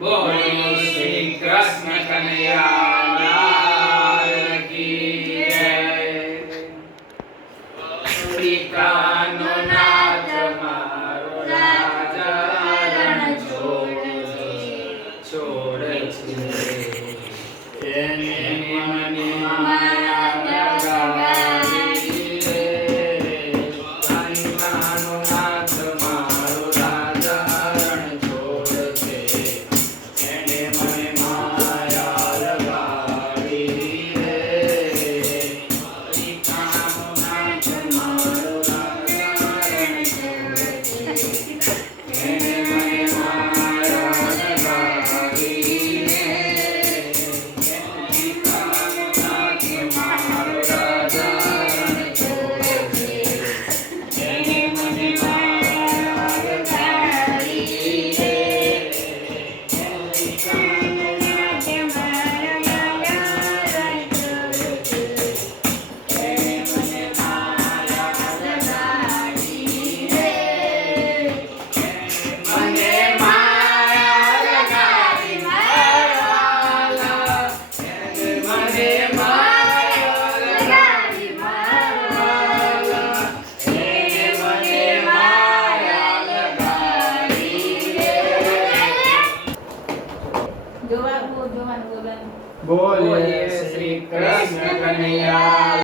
બોલો શ્રી કૃષ્ણ કનૈયા લાલ કી જય. પિતાનો નાથ મારો રાજા રણ છોડ છે. એને મને માયા લગાવી રે. પિતાનો નાથ મારો રાજા રણ છોડ છે. એને મને માયા લગાવી રે. પિતાનો નાથ મારો રાજા રણ છોડ છે. એને મને માયા લગાવી રે. પિતાનો નાથ મારો રાજા રણ છોડ છે. એને મને માયા લગાવી રે. પિતાનો નાથ મારો રાજા રણ છોડ છે. એને મને માયા લગાવી રે. મને માયા લગાવી મારવાલા. એને મને માયા લગાવી મારવાલા. એને મને માયા લગાવી રે. જોવાનું બોલવાનું. બોલીએ શ્રી કૃષ્ણ કનૈયા